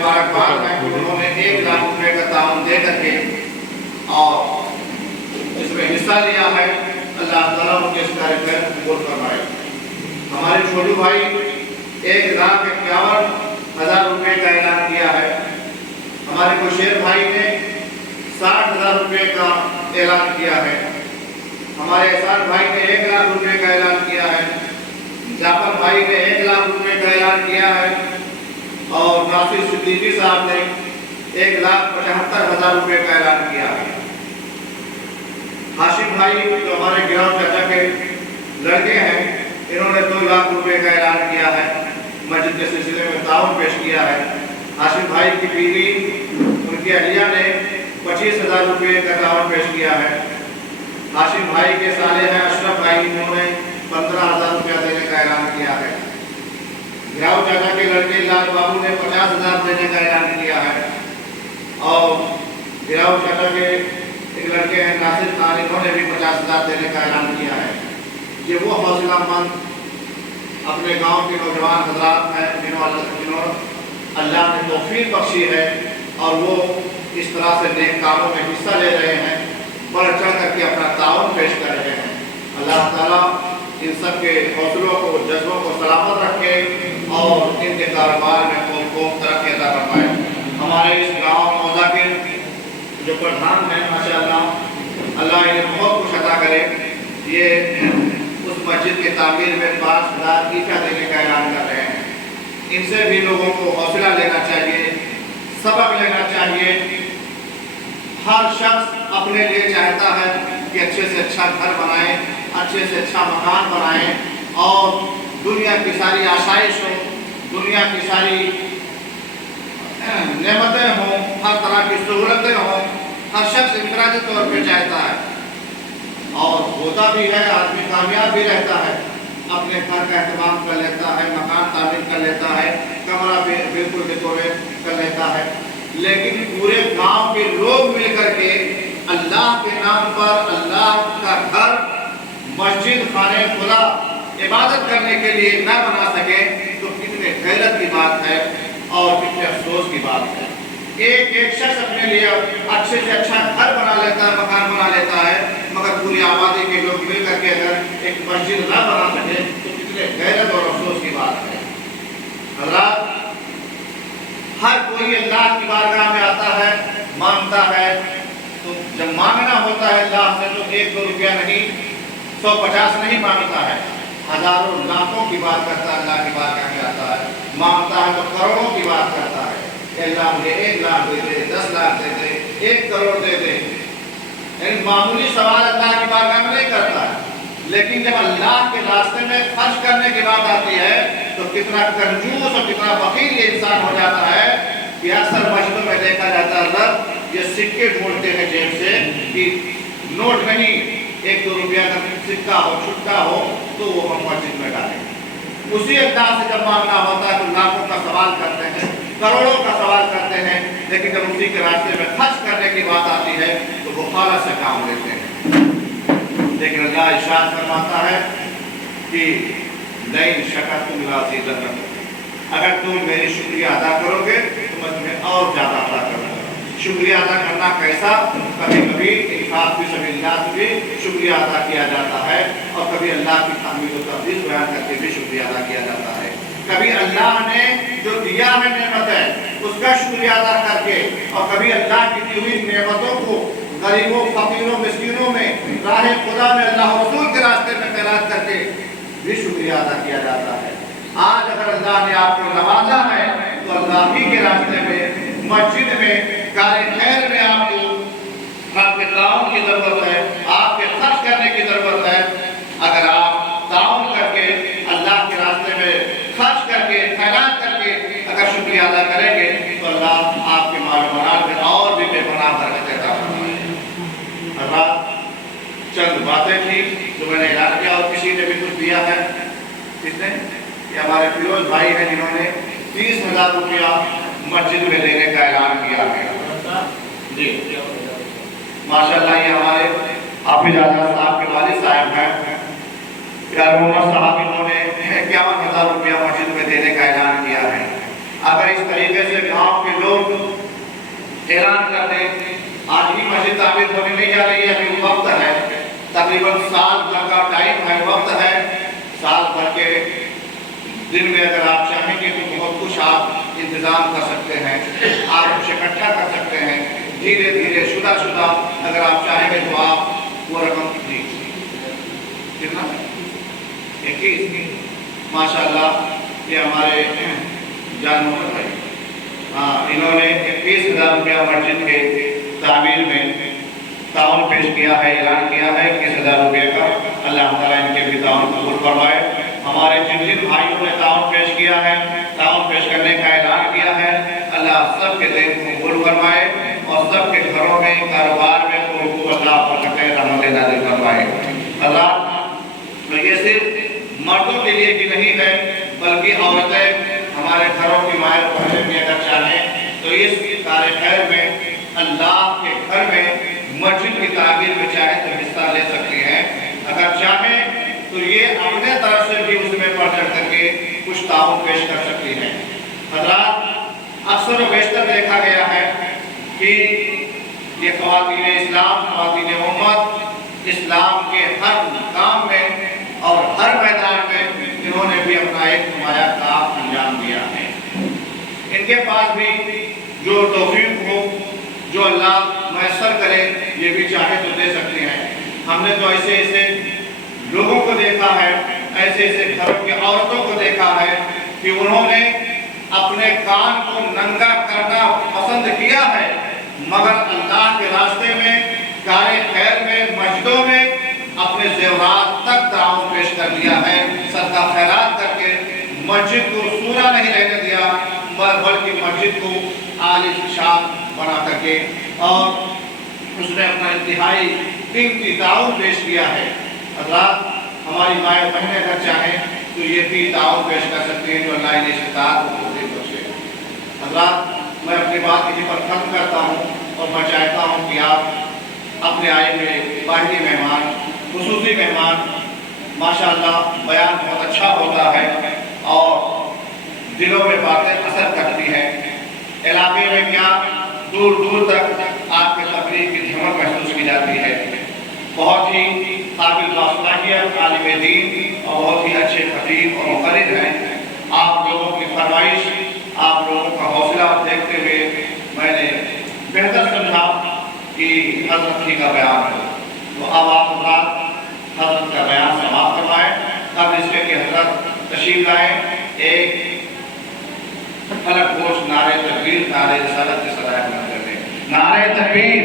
मुबारकबाद है कि उन्होंने 1 लाख रुपए का ताउन दे करके और इसमें हिस्सा लिया है। अल्लाह ताला उनके इस कार्य में कबूल फरमाए। हमारे छोटू भाई 1,51,000 रुपए का ऐलान किया है। हमारे कुशेर भाई ने 60,000 रुपए का ऐलान किया है। हमारे एहसान भाई ने 1 लाख रुपए का ऐलान किया है। जाफर भाई ने 1 लाख रुपए का ऐलान किया है और नासिर सिद्दीकी साहब ने 1,75,000 रुपए का ऐलान किया है। हाशिम भाई जो हमारे गिराव चाचा के लड़के हैं, इन्होंने 2 लाख रुपए का ऐलान किया है। मस्जिद के सिलसिले में ताउन पेश किया है। हाशिम भाई की बीवी उनकी अहलिया ने 25,000 रुपए का ताउन पेश किया है। हाशिम भाई के साले हैं अशरफ भाई, इन्होंने 15,000 रुपया देने का ऐलान किया है। गिराव चाचा के लड़के लाल बाबू ने 50,000 देने का ऐलान किया है और गिराव चाचा के एक लड़के हैं नासिर खान, इन्होंने भी 50,000 देने का ऐलान किया है। ये वो हौसलामंद अपने गांव के नौजवान हजरात हैं जिन्होंने अल्लाह ने तौफीक बख्शी है और वो इस तरह से नेक कामों में हिस्सा ले रहे हैं, बढ़ चढ़ करके अपना ताउन पेश कर रहे हैं। अल्लाह ताला इन सब के हौसलों को, जज्बों को सलामत रखे और इनके कारोबार में खूब तरक्की अता फरमाए। हमारे इस गाँव मौजा के जो प्रधान हैं माशाअल्लाह, अल्लाह इन्हें बहुत कुछ अता करे। ये उस मस्जिद के तामीर में 5,000 ईंटें देने का ऐलान कर रहे हैं। इनसे भी लोगों को हौसला लेना चाहिए, सबक लेना चाहिए। हर शख्स अपने लिए चाहता है कि अच्छे से अच्छा घर बनाएं, अच्छे से अच्छा मकान बनाएं और दुनिया की सारी आसाइश हो, दुनिया की सारी नेमतें हों, हर तरह की सहूलतें हों, हर शख्स इनफरादी तौर पर चाहता है और होता भी है। आदमी कामयाब भी रहता है, अपने घर का एहतमाम कर लेता है, मकान तामीर कर लेता है, कमरा बिल्कुल डेकोरेट कर लेता है। लेकिन पूरे गांव के लोग मिलकर के अल्लाह के नाम पर अल्लाह का घर, मस्जिद, खाने खुदा इबादत करने के लिए न बना सके तो कितने गैरत की बात है और कितने अफसोस की बात है। एक शख्स अपने लिए अच्छे से अच्छा घर बना लेता है, मकान बना लेता है, मगर पूरी आबादी के लोग मिल करके अगर एक मस्जिद न बना सके तो कितने गैरत और अफसोस की बात है। हज़रात, हर कोई अल्लाह की बारगाह में आता है, मांगता है, तो जब मांगना होता है अल्लाह से तो 1-2 रुपया नहीं, 150 नहीं मांगता है, हजारों लाखों की बात करता है। अल्लाह की बारगाह में आता है, मांगता है तो करोड़ों की बात करता है। अल्लाह मुझे 1 लाख दे दे, 10 लाख दे दे, 1 करोड़ दे दे। लेकिन मामूली सवाल अल्लाह की बारगाह में नहीं करता है। लेकिन जब अल्लाह के रास्ते में खर्च करने की बात आती है तो कितना कंजूस और कितना बखील ये इंसान हो जाता है कि अक्सर मस्जिदों में देखा जाता है ये सिक्के ढूंढते हैं जेब से कि नोट नहीं, 1-2 रुपया का सिक्का हो, छुट्टा हो तो वो हम मस्जिद में डालें। उसी अंदाज से जब मांगना होता है तो लाखों का सवाल करते हैं, करोड़ों का सवाल करते हैं, लेकिन जब उसी के रास्ते में खर्च करने की बात आती है तो वो खाला से काम लेते हैं। लेकिन अल्लाह इरशाद फरमाता है कि लइन शकरतुम लाज़ीदन्नकुम, अगर तुम मेरी शुक्रिया अदा करोगे तो मैं तुम्हें और ज़्यादा अदा करूँगा। शुक्रिया अदा करना कैसा? कभी कभी इंफाक फी सबिलिल्लाह से भी शुक्रिया अदा किया जाता है और कभी अल्लाह की तहमीद और तक़दीस बयान करके भी शुक्रिया अदा किया जाता है। कभी अल्लाह ने जो दिया है नेमत है उसका शुक्रिया अदा करके और कभी अल्लाह की दी हुई नेमतों को गरीबों, फकीरों, मिस्कीनों में राह खुदा में अल्लाह रसूल के रास्ते में खैरात करके भी शुक्रिया अदा किया जाता है। आज अगर अल्लाह ने आपको नवाजा है तो अल्लाह ही के रास्ते में, मस्जिद में, कार्य खैर में आपके ताउन की ज़रूरत है, आपके खर्च करने की ज़रूरत है। अगर आप ताउन करके अल्लाह के रास्ते में खर्च करके, खैरात करके अगर शुक्रिया अदा करेंगे तो अल्लाह आपके माल में और भी बेपनाह बरकत अता फरमाएगा। चंद बातें थी जो मैंने ऐलान किया और किसी ने भी कुछ दिया है। किसने? ये हमारे फिरोज भाई हैं जिन्होंने 30,000 रुपया मस्जिद में देने का ऐलान किया है। जी माशाअल्लाह, ये हमारे हाफिज आज़ाद साहब के वालिद साहब हैं यार मोहम्मद साहब, इन्होंने 51,000 रुपया मस्जिद में देने का ऐलान किया है। اگر اس طریقے سے گاؤں کے لوگ اعلان کر دیں آج ہی مسجد تعمیر ہونے نہیں جا رہی ہے، ابھی وقت ہے، تقریباً سال بھر کا ٹائم ہے، وقت ہے، سال بھر کے دن میں اگر آپ چاہیں گے تو بہت کچھ آپ انتظام کر سکتے ہیں، آپ کچھ اکٹھا کر سکتے ہیں، دھیرے دھیرے شدہ اگر آپ چاہیں گے تو آپ وہ رقم کتنا 21 ماشاءاللہ یہ ہمارے جانور بھائی انہوں نے 21,000 روپیہ مسجد کے تعمیر میں تعاون پیش کیا ہے، اعلان کیا ہے 21,000 روپے کا۔ اللہ تعالیٰ ان کے بھی تعاون قبول فرمائے۔ ہمارے جن جن بھائیوں نے تعاون پیش کیا ہے، تعاون پیش کرنے کا اعلان کیا ہے، اللہ سب کے دل کو قبول فرمائے اور سب کے گھروں میں کاروبار میں رحمت نازل فرمائے۔ اللہ یہ صرف مردوں کے لیے بھی نہیں ہے بلکہ عورتیں ہمارے گھروں کی مائیں بہنیں بھی اگر چاہیں تو اس کار خیر میں اللہ کے گھر میں مسجد کی تعمیر میں چاہے تو حصہ لے سکتی ہیں، اگر چاہیں تو یہ اپنے طرف سے بھی اس میں بڑھ چڑھ کر کے کچھ تعاون پیش کر سکتی ہیں۔ حضرات اکثر و بیشتر دیکھا گیا ہے کہ یہ خواتین اسلام، خواتین امت اسلام کے ہر کام میں اور ہر میدان میں انہوں نے بھی اپنا ایک نمایاں کام انجام دیا ہے۔ ان کے پاس بھی جو توفیق ہو، جو اللہ میسر کرے، یہ بھی چاہے تو دے سکتے ہیں۔ ہم نے تو ایسے ایسے لوگوں کو دیکھا ہے، ایسے ایسے گھروں کی عورتوں کو دیکھا ہے کہ انہوں نے اپنے کان کو ننگا کرنا پسند کیا ہے، مگر اللہ کے راستے میں کار خیر میں مسجدوں میں اپنے زیورات تک تعاون پیش کر دیا ہے، صدقہ خیرات کر کے مسجد کو سونا نہیں رہنے دیا بلکہ مسجد کو عالی شان بنا کر کے اور اس نے اپنا انتہائی قیمتی تعاون پیش کیا ہے۔ حضرات ہماری مائیں بہنیں اگر چاہیں تو یہ بھی تعاون پیش کر سکتے ہیں جو اللہ علیہ استطاعت کو توفیق بخشے۔ حضرات میں اپنی بات یہیں پر ختم کرتا ہوں اور میں چاہتا ہوں کہ آپ اپنے آئے ہوئے باہری مہمان، خصوصی مہمان، ماشاءاللہ بیان بہت اچھا ہوتا ہے اور دلوں میں باتیں اثر کرتی ہیں، علاقے میں کیا دور دور تک آپ کے تقریر کی جھمک محسوس کی جاتی ہے۔ بہت ہی قابل باصلاحیت عالم دین اور بہت ہی اچھے خطیب اور مقرر ہیں۔ آپ لوگوں کی فرمائش، آپ لوگوں کا حوصلہ دیکھتے ہوئے میں نے بہتر سمجھا کہ حضرت ہی کا بیان ہو، تو اب آپ حضرت کا بیان سماعت فرمائیں۔ اب اس کے کہ حضرت تشریف لائیں، ایک فلک گوش نعرہ تکبیر، نعرہ رسالت کے صدائے بلند کر دیں۔ نعرہ تکبیر،